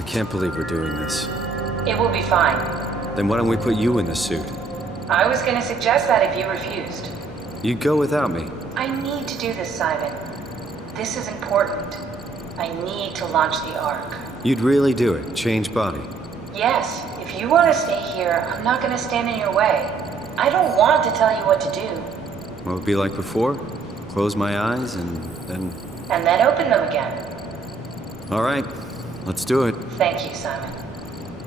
I can't believe we're doing this. It will be fine. Then why don't we put you in the suit? I was gonna suggest that if you refused. You'd go without me. I need to do this, Simon. This is important. I need to launch the Ark. You'd really do it? Change body? Yes, if you want to stay here, I'm not gonna stand in your way. I don't want to tell you what to do. What would it be like before? Close my eyes and then... And then open them again. All right, let's do it. Thank you, Simon.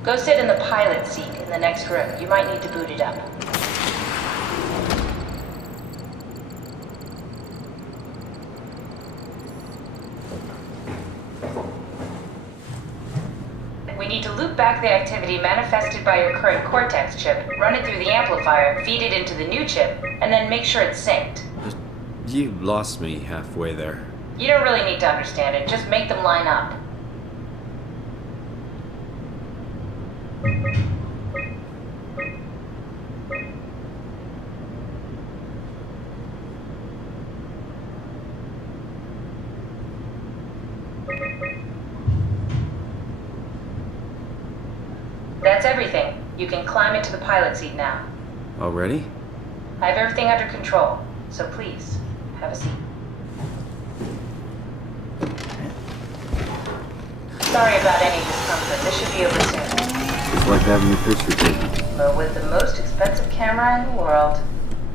Go sit in the pilot seat in the next room. You might need to boot it up. We need to loop back the activity manifested by your current Cortex chip, run it through the amplifier, feed it into the new chip, and then make sure it's synced. You lost me halfway there. You don't really need to understand it, just make them line up. That's everything. You can climb into the pilot seat now. Already? I have everything under control, so please, have a seat. Sorry about any discomfort. This should be over soon. It's like having your picture taken. But with the most expensive camera in the world.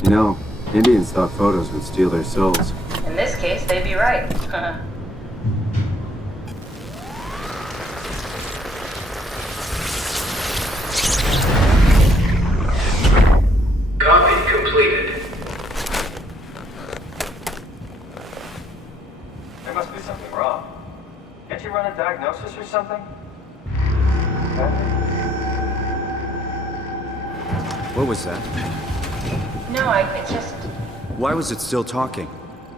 You know, Indian stock photos would steal their souls. In this case, they'd be right. Copy completed. There must be something wrong. Can't you run a diagnosis or something? What was that? No, it's just... Why was it still talking?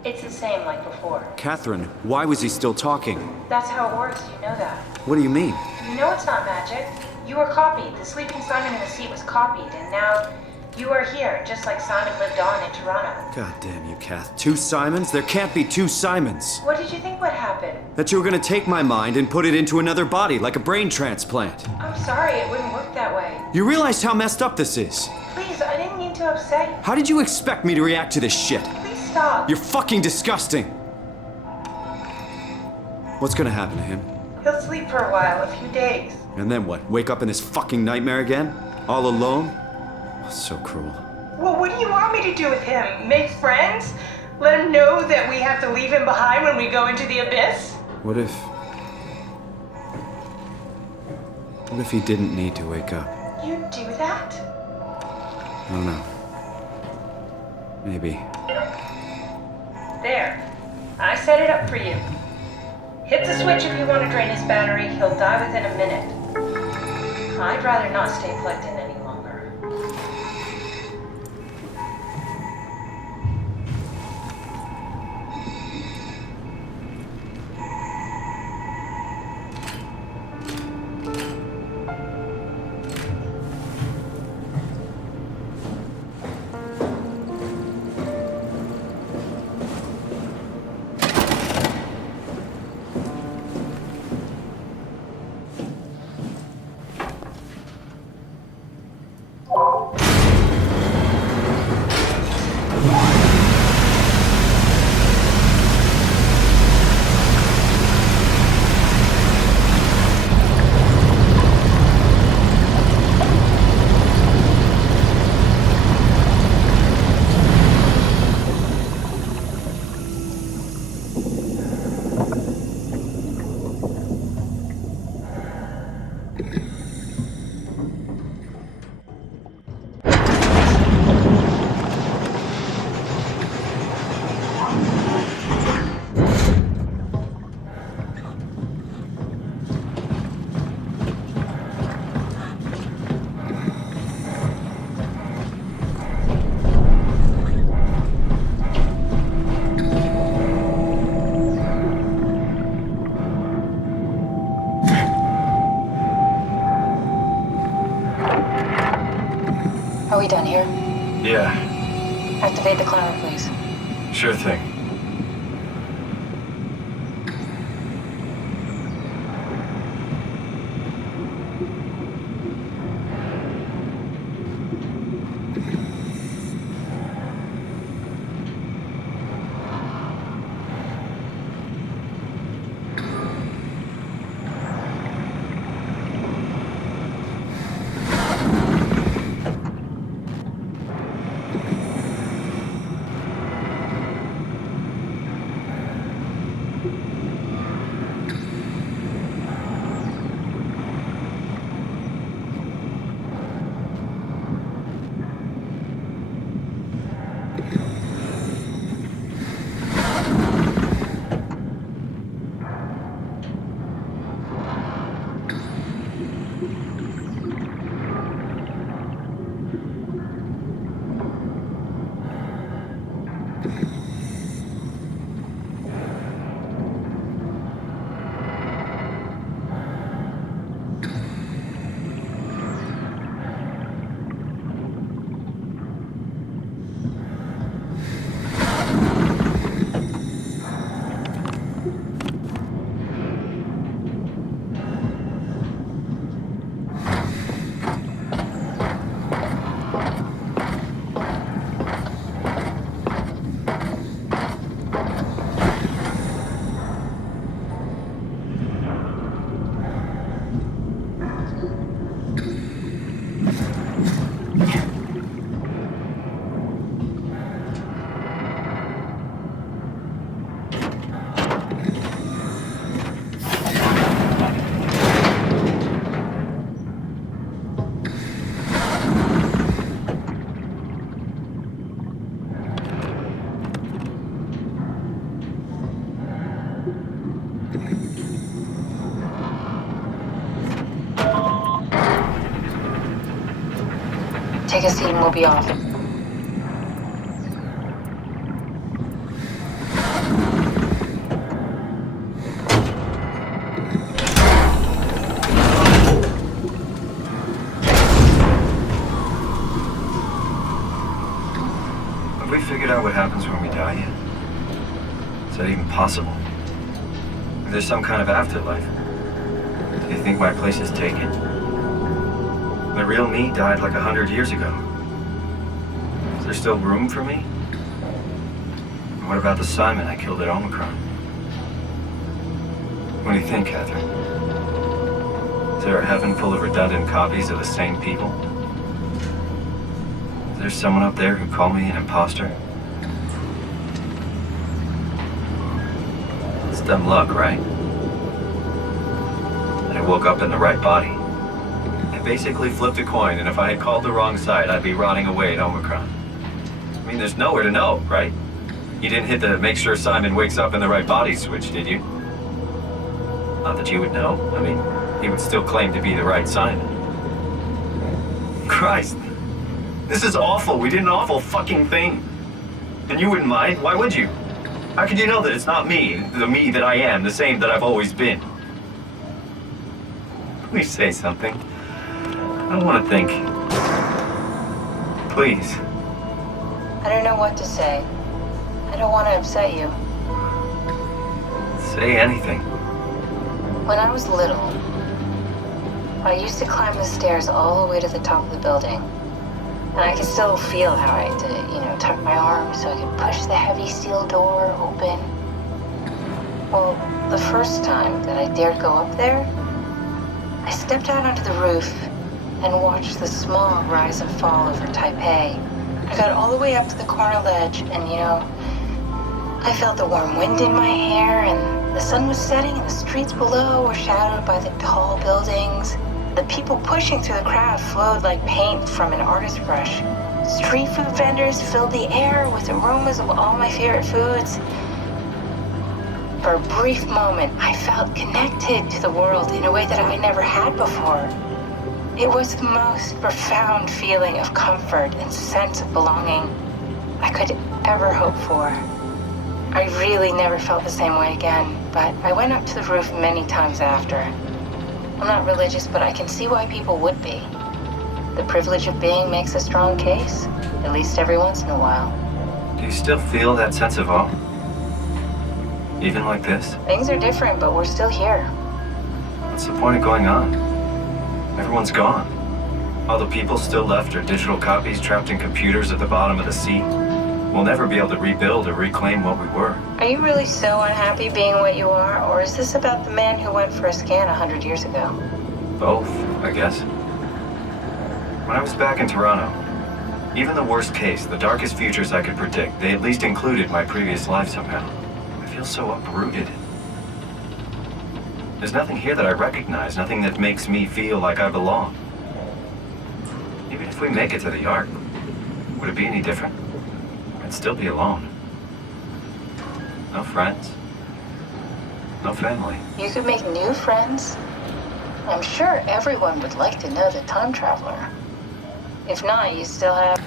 It's the same like before. Catherine, why was he still talking? That's how it works, you know that. What do you mean? You know it's not magic. You were copied. The sleeping Simon in the seat was copied, and now you are here, just like Simon lived on in Toronto. God damn you, Kath. 2 Simons? There can't be 2 Simons. What did you think would happen? That you were gonna take my mind and put it into another body, like a brain transplant. I'm sorry, it wouldn't work that way. You realize how messed up this is? Please, I didn't mean to upset you. How did you expect me to react to this shit? Please stop. You're fucking disgusting. What's gonna happen to him? He'll sleep for a while, a few days. And then what? Wake up in this fucking nightmare again? All alone? So cruel. Well, what do you want me to do with him? Make friends? Let him know that we have to leave him behind when we go into the abyss? What if he didn't need to wake up? You'd do that? I don't know. Maybe. There. I set it up for you. Hit the switch if you want to drain his battery. He'll die within a minute. I'd rather not stay plugged in any longer. Are we done here? Yeah, Activate the climber, please. sure thing. Take a seat and we'll be off. Have we figured out what happens when we die yet? Is that even possible? Is there some kind of afterlife? Do you think my place is taken? The real me died like 100 years ago. Is there still room for me? And what about the Simon I killed at Omicron? What do you think, Catherine? Is there a heaven full of redundant copies of the same people? Is there someone up there who called me an imposter? It's dumb luck, right? And I woke up in the right body. I basically flipped a coin, and if I had called the wrong side, I'd be rotting away at Omicron. I mean, there's nowhere to know, right? You didn't hit the make sure Simon wakes up in the right body switch, did you? Not that you would know. I mean, he would still claim to be the right Simon. Christ. This is awful. We did an awful fucking thing. And you wouldn't mind? Why would you? How could you know that it's not me, the me that I am, the same that I've always been? Please say something. I don't want to think. Please. I don't know what to say. I don't want to upset you. Say anything. When I was little, I used to climb the stairs all the way to the top of the building. And I could still feel how I had to, tuck my arms so I could push the heavy steel door open. Well, the first time that I dared go up there, I stepped out onto the roof and watched the smog rise and fall over Taipei. I got all the way up to the corner ledge and, I felt the warm wind in my hair and the sun was setting and the streets below were shadowed by the tall buildings. The people pushing through the crowd flowed like paint from an artist's brush. Street food vendors filled the air with aromas of all my favorite foods. For a brief moment, I felt connected to the world in a way that I never had before. It was the most profound feeling of comfort and sense of belonging I could ever hope for. I really never felt the same way again, but I went up to the roof many times after. I'm not religious, but I can see why people would be. The privilege of being makes a strong case, at least every once in a while. Do you still feel that sense of awe? Even like this? Things are different, but we're still here. What's the point of going on? Everyone's gone. All the people still left are digital copies trapped in computers at the bottom of the sea. We'll never be able to rebuild or reclaim what we were. Are you really so unhappy being what you are, or is this about the man who went for a scan 100 years ago? Both, I guess. When I was back in Toronto, even the worst case, the darkest futures I could predict, they at least included my previous life somehow. I feel so uprooted. There's nothing here that I recognize, nothing that makes me feel like I belong. Even if we make it to the Ark, would it be any different? I'd still be alone. No friends. No family. You could make new friends. I'm sure everyone would like to know the time traveler. If not, you still have...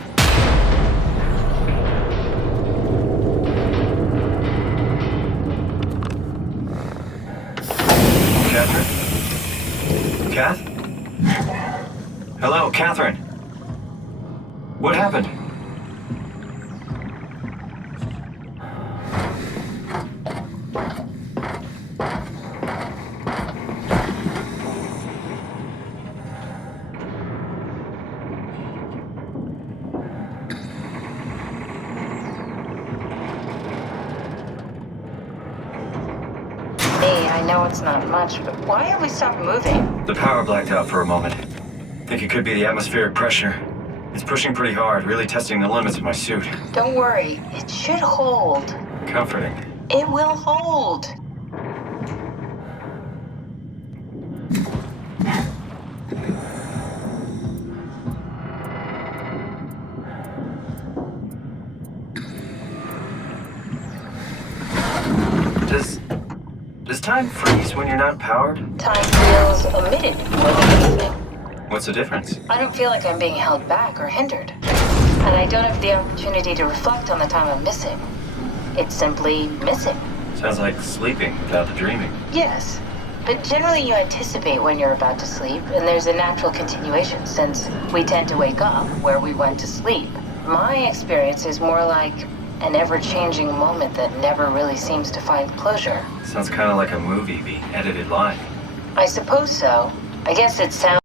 Catherine? Kath? Hello, Catherine. What happened? I know it's not much, but why have we stopped moving? The power blacked out for a moment. Think it could be the atmospheric pressure. It's pushing pretty hard, really testing the limits of my suit. Don't worry, it should hold. Comforting. It will hold. Does time freeze when you're not powered? Time feels omitted more than anything. What's the difference? I don't feel like I'm being held back or hindered. And I don't have the opportunity to reflect on the time I'm missing. It's simply missing. Sounds like sleeping without the dreaming. Yes. But generally you anticipate when you're about to sleep, and there's a natural continuation since we tend to wake up where we went to sleep. My experience is more like an ever-changing moment that never really seems to find closure. Sounds kind of like a movie being edited live. I suppose so. I guess it sounds